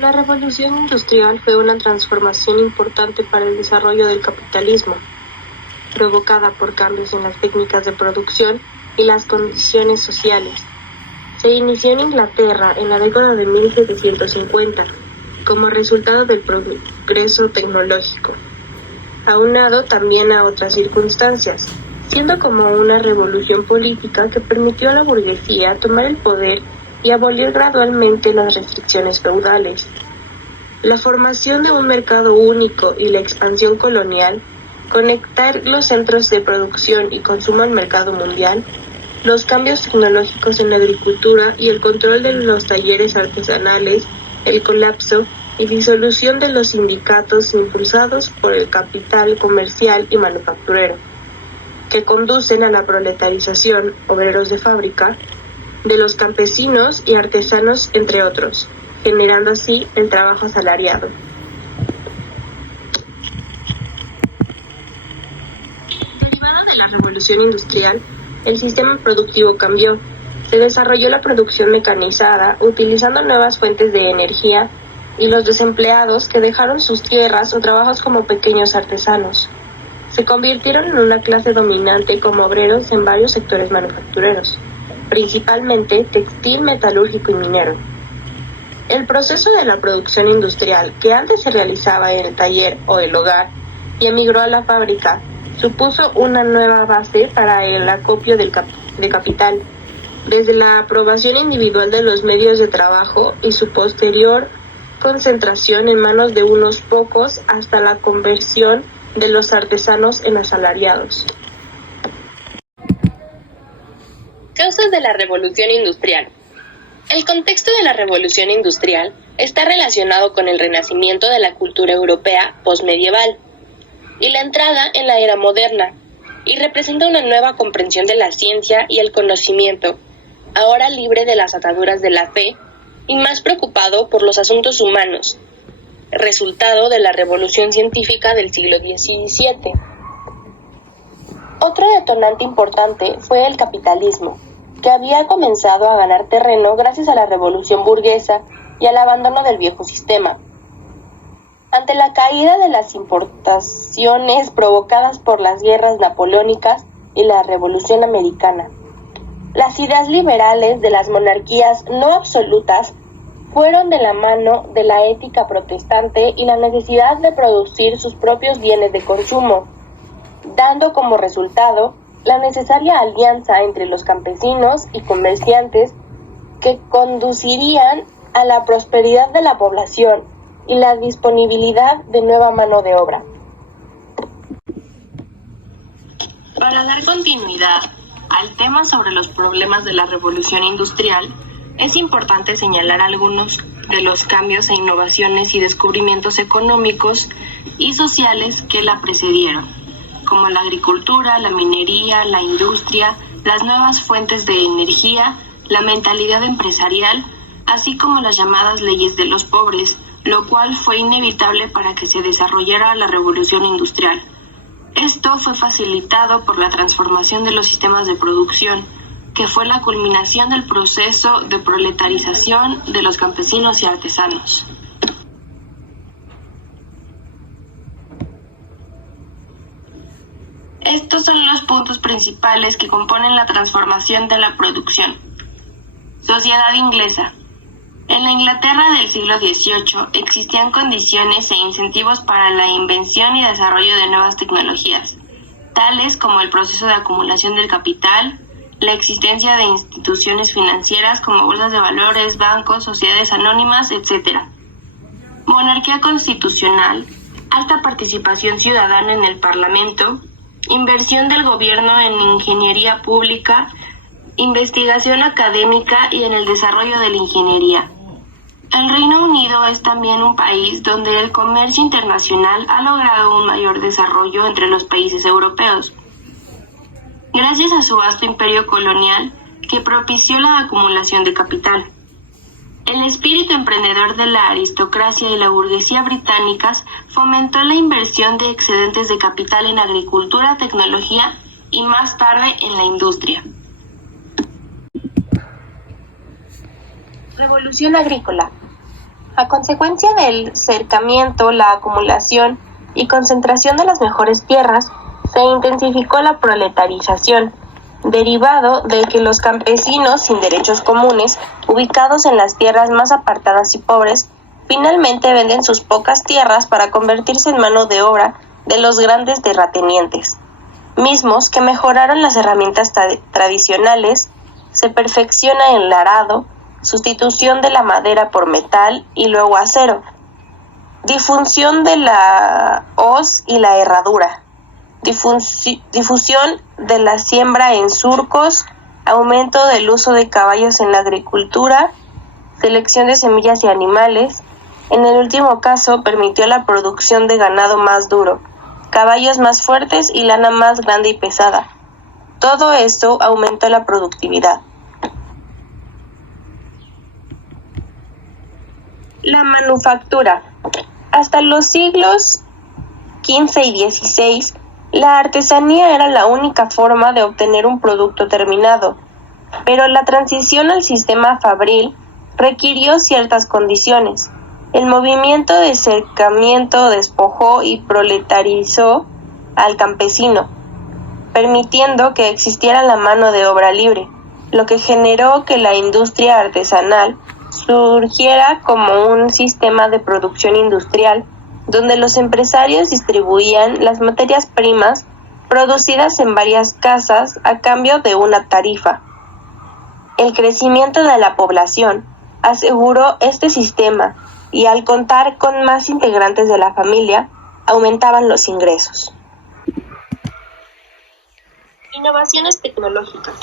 La revolución industrial fue una transformación importante para el desarrollo del capitalismo, provocada por cambios en las técnicas de producción y las condiciones sociales. Se inició en Inglaterra en la década de 1750, como resultado del progreso tecnológico, aunado también a otras circunstancias, siendo como una revolución política que permitió a la burguesía tomar el poder y abolir gradualmente las restricciones feudales. La formación de un mercado único y la expansión colonial, conectar los centros de producción y consumo al mercado mundial, los cambios tecnológicos en la agricultura y el control de los talleres artesanales, el colapso y disolución de los sindicatos impulsados por el capital comercial y manufacturero, que conducen a la proletarización, obreros de fábrica, de los campesinos y artesanos, entre otros, generando así el trabajo asalariado. Derivado de la revolución industrial, el sistema productivo cambió. Se desarrolló la producción mecanizada, utilizando nuevas fuentes de energía, y los desempleados que dejaron sus tierras o trabajos como pequeños artesanos se convirtieron en una clase dominante como obreros en varios sectores manufactureros, principalmente textil, metalúrgico y minero. El proceso de la producción industrial, que antes se realizaba en el taller o el hogar y emigró a la fábrica, supuso una nueva base para el acopio de capital, desde la aprobación individual de los medios de trabajo y su posterior concentración en manos de unos pocos hasta la conversión de los artesanos en asalariados. Causas de la Revolución Industrial. El contexto de la Revolución Industrial está relacionado con el renacimiento de la cultura europea posmedieval y la entrada en la era moderna, y representa una nueva comprensión de la ciencia y el conocimiento, ahora libre de las ataduras de la fe y más preocupado por los asuntos humanos, resultado de la revolución científica del siglo XVII. Otro detonante importante fue el capitalismo, que había comenzado a ganar terreno gracias a la revolución burguesa y al abandono del viejo sistema. Ante la caída de las importaciones provocadas por las guerras napoleónicas y la Revolución Americana, las ideas liberales de las monarquías no absolutas fueron de la mano de la ética protestante y la necesidad de producir sus propios bienes de consumo, dando como resultado la necesaria alianza entre los campesinos y comerciantes que conducirían a la prosperidad de la población y la disponibilidad de nueva mano de obra. Para dar continuidad al tema sobre los problemas de la revolución industrial, es importante señalar algunos de los cambios e innovaciones y descubrimientos económicos y sociales que la precedieron, como la agricultura, la minería, la industria, las nuevas fuentes de energía, la mentalidad empresarial, así como las llamadas leyes de los pobres, lo cual fue inevitable para que se desarrollara la revolución industrial. Esto fue facilitado por la transformación de los sistemas de producción, que fue la culminación del proceso de proletarización de los campesinos y artesanos. Estos son los puntos principales que componen la transformación de la producción. Sociedad inglesa. En la Inglaterra del siglo XVIII existían condiciones e incentivos para la invención y desarrollo de nuevas tecnologías, tales como el proceso de acumulación del capital, la existencia de instituciones financieras como bolsas de valores, bancos, sociedades anónimas, etc. Monarquía constitucional, alta participación ciudadana en el Parlamento, inversión del gobierno en ingeniería pública, investigación académica y en el desarrollo de la ingeniería. El Reino Unido es también un país donde el comercio internacional ha logrado un mayor desarrollo entre los países europeos, gracias a su vasto imperio colonial que propició la acumulación de capital. El espíritu emprendedor de la aristocracia y la burguesía británicas fomentó la inversión de excedentes de capital en agricultura, tecnología y más tarde en la industria. Revolución agrícola. A consecuencia del cercamiento, la acumulación y concentración de las mejores tierras, se intensificó la proletarización, derivado de que los campesinos sin derechos comunes, ubicados en las tierras más apartadas y pobres, finalmente venden sus pocas tierras para convertirse en mano de obra de los grandes terratenientes, mismos que mejoraron las herramientas tradicionales, se perfecciona el arado, sustitución de la madera por metal y luego acero, difusión de la hoz y la herradura, difusión de la siembra en surcos, aumento del uso de caballos en la agricultura, selección de semillas y animales. En el último caso, permitió la producción de ganado más duro, caballos más fuertes y lana más grande y pesada. Todo esto aumentó la productividad. La manufactura. Hasta los siglos XV y XVI, la artesanía era la única forma de obtener un producto terminado, pero la transición al sistema fabril requirió ciertas condiciones. El movimiento de cercamiento despojó y proletarizó al campesino, permitiendo que existiera la mano de obra libre, lo que generó que la industria artesanal surgiera como un sistema de producción industrial donde los empresarios distribuían las materias primas producidas en varias casas a cambio de una tarifa. El crecimiento de la población aseguró este sistema y al contar con más integrantes de la familia, aumentaban los ingresos. Innovaciones tecnológicas.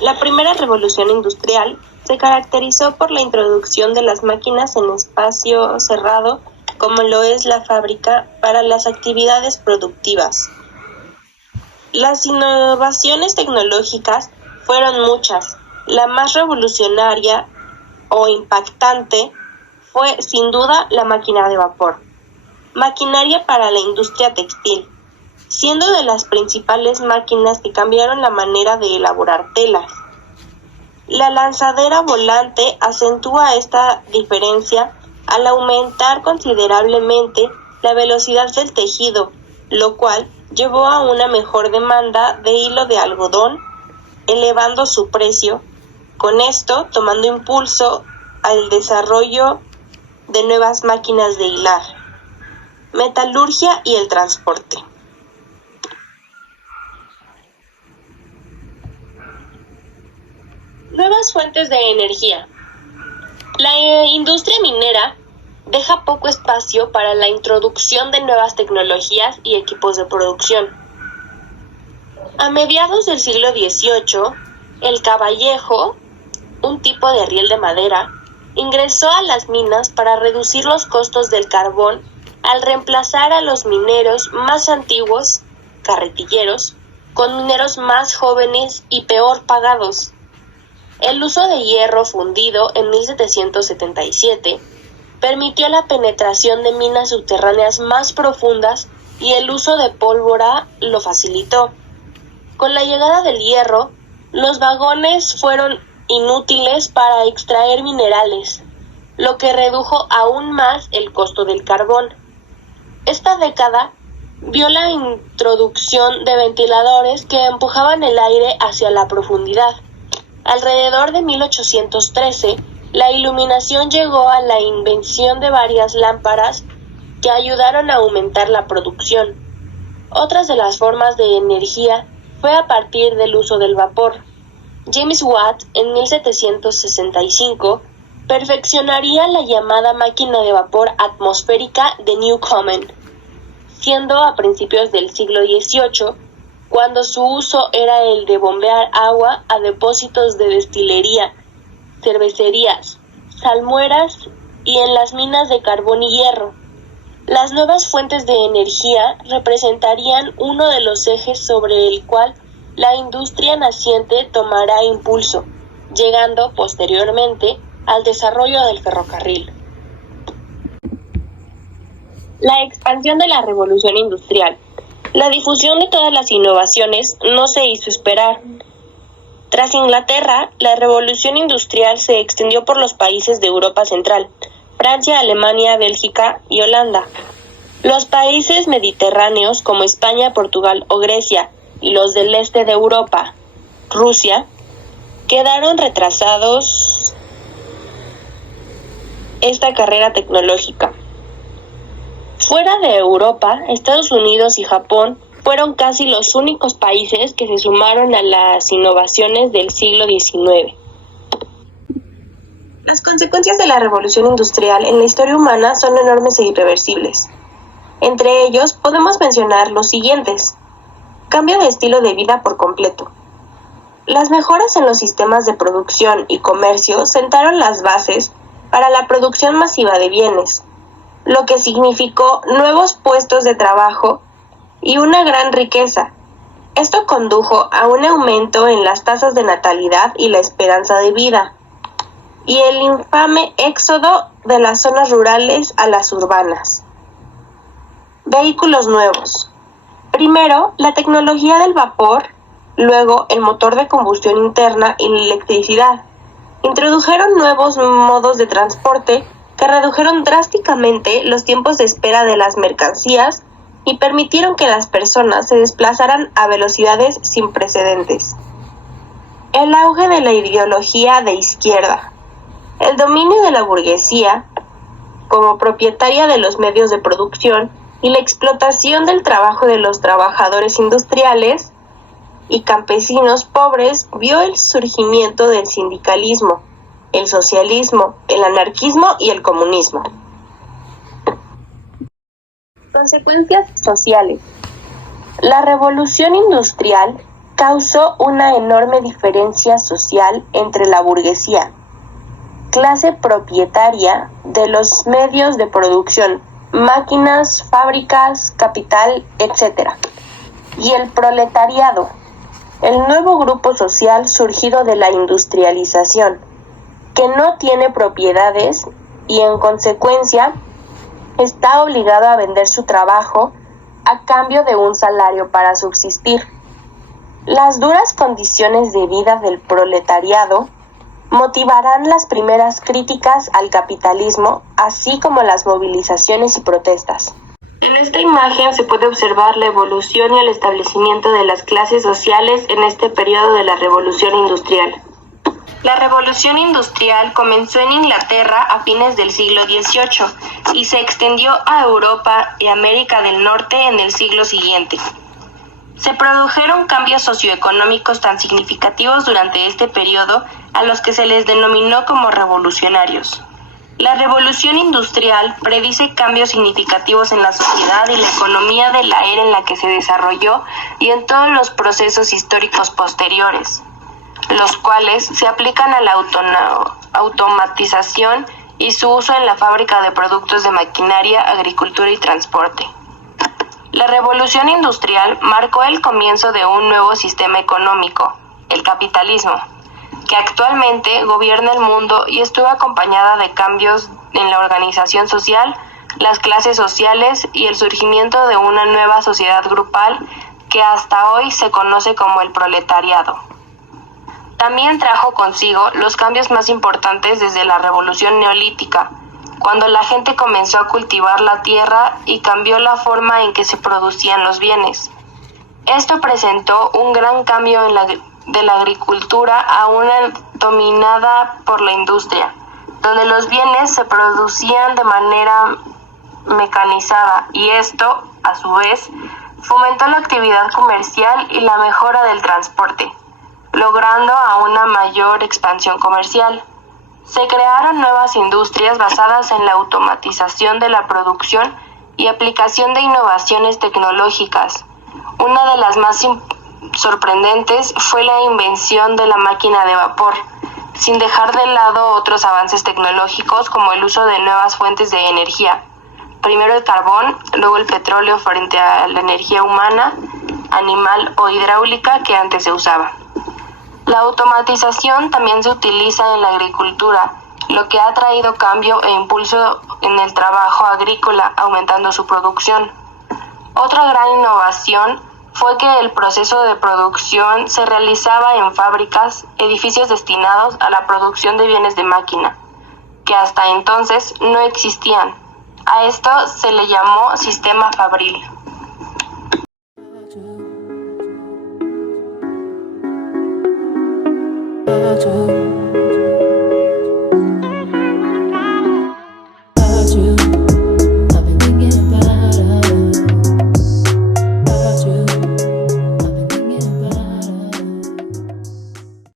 La primera revolución industrial se caracterizó por la introducción de las máquinas en espacio cerrado, como lo es la fábrica, para las actividades productivas. Las innovaciones tecnológicas fueron muchas. La más revolucionaria o impactante fue, sin duda, la máquina de vapor. Maquinaria para la industria textil, siendo de las principales máquinas que cambiaron la manera de elaborar telas. La lanzadera volante acentúa esta diferencia al aumentar considerablemente la velocidad del tejido, lo cual llevó a una mejor demanda de hilo de algodón, elevando su precio, con esto tomando impulso al desarrollo de nuevas máquinas de hilar, metalurgia y el transporte. Nuevas fuentes de energía. La industria minera deja poco espacio para la introducción de nuevas tecnologías y equipos de producción. A mediados del siglo XVIII, el caballejo, un tipo de riel de madera, ingresó a las minas para reducir los costos del carbón al reemplazar a los mineros más antiguos, carretilleros, con mineros más jóvenes y peor pagados. El uso de hierro fundido en 1777 permitió la penetración de minas subterráneas más profundas y el uso de pólvora lo facilitó. Con la llegada del hierro, los vagones fueron inútiles para extraer minerales, lo que redujo aún más el costo del carbón. Esta década vio la introducción de ventiladores que empujaban el aire hacia la profundidad. Alrededor de 1813, la iluminación llegó a la invención de varias lámparas que ayudaron a aumentar la producción. Otras de las formas de energía fue a partir del uso del vapor. James Watt, en 1765, perfeccionaría la llamada máquina de vapor atmosférica de Newcomen, siendo a principios del siglo XVIII, cuando su uso era el de bombear agua a depósitos de destilería, cervecerías, salmueras y en las minas de carbón y hierro. Las nuevas fuentes de energía representarían uno de los ejes sobre el cual la industria naciente tomará impulso, llegando posteriormente al desarrollo del ferrocarril. La expansión de la revolución industrial. La difusión de todas las innovaciones no se hizo esperar. Tras Inglaterra, la revolución industrial se extendió por los países de Europa Central, Francia, Alemania, Bélgica y Holanda. Los países mediterráneos como España, Portugal o Grecia y los del este de Europa, Rusia, quedaron retrasados esta carrera tecnológica. Fuera de Europa, Estados Unidos y Japón fueron casi los únicos países que se sumaron a las innovaciones del siglo XIX. Las consecuencias de la revolución industrial en la historia humana son enormes e irreversibles. Entre ellos podemos mencionar los siguientes: cambio de estilo de vida por completo. Las mejoras en los sistemas de producción y comercio sentaron las bases para la producción masiva de bienes, lo que significó nuevos puestos de trabajo y una gran riqueza. Esto condujo a un aumento en las tasas de natalidad y la esperanza de vida, y el infame éxodo de las zonas rurales a las urbanas. Vehículos nuevos. Primero, la tecnología del vapor, luego el motor de combustión interna y la electricidad. Introdujeron nuevos modos de transporte que redujeron drásticamente los tiempos de espera de las mercancías y permitieron que las personas se desplazaran a velocidades sin precedentes. El auge de la ideología de izquierda. El dominio de la burguesía como propietaria de los medios de producción y la explotación del trabajo de los trabajadores industriales y campesinos pobres vio el surgimiento del sindicalismo, el socialismo, el anarquismo y el comunismo. Consecuencias sociales. La revolución industrial causó una enorme diferencia social entre la burguesía, clase propietaria de los medios de producción, máquinas, fábricas, capital, etc., y el proletariado, el nuevo grupo social surgido de la industrialización, que no tiene propiedades y en consecuencia está obligado a vender su trabajo a cambio de un salario para subsistir. Las duras condiciones de vida del proletariado motivarán las primeras críticas al capitalismo, así como las movilizaciones y protestas. En esta imagen se puede observar la evolución y el establecimiento de las clases sociales en este periodo de la Revolución Industrial. La Revolución Industrial comenzó en Inglaterra a fines del siglo XVIII y se extendió a Europa y América del Norte en el siglo siguiente. Se produjeron cambios socioeconómicos tan significativos durante este periodo a los que se les denominó como revolucionarios. La Revolución Industrial predice cambios significativos en la sociedad y la economía de la era en la que se desarrolló y en todos los procesos históricos posteriores, los cuales se aplican a la automatización y su uso en la fábrica de productos de maquinaria, agricultura y transporte. La Revolución Industrial marcó el comienzo de un nuevo sistema económico, el capitalismo, que actualmente gobierna el mundo y estuvo acompañada de cambios en la organización social, las clases sociales y el surgimiento de una nueva sociedad grupal que hasta hoy se conoce como el proletariado. También trajo consigo los cambios más importantes desde la Revolución Neolítica, cuando la gente comenzó a cultivar la tierra y cambió la forma en que se producían los bienes. Esto presentó un gran cambio de la agricultura a una dominada por la industria, donde los bienes se producían de manera mecanizada y esto, a su vez, fomentó la actividad comercial y la mejora del transporte, logrando a una mayor expansión comercial. Se crearon nuevas industrias basadas en la automatización de la producción y aplicación de innovaciones tecnológicas. Una de las más sorprendentes fue la invención de la máquina de vapor, sin dejar de lado otros avances tecnológicos como el uso de nuevas fuentes de energía. Primero el carbón, luego el petróleo frente a la energía humana, animal o hidráulica que antes se usaba. La automatización también se utiliza en la agricultura, lo que ha traído cambio e impulso en el trabajo agrícola, aumentando su producción. Otra gran innovación fue que el proceso de producción se realizaba en fábricas, edificios destinados a la producción de bienes de máquina, que hasta entonces no existían. A esto se le llamó sistema fabril. Thank you.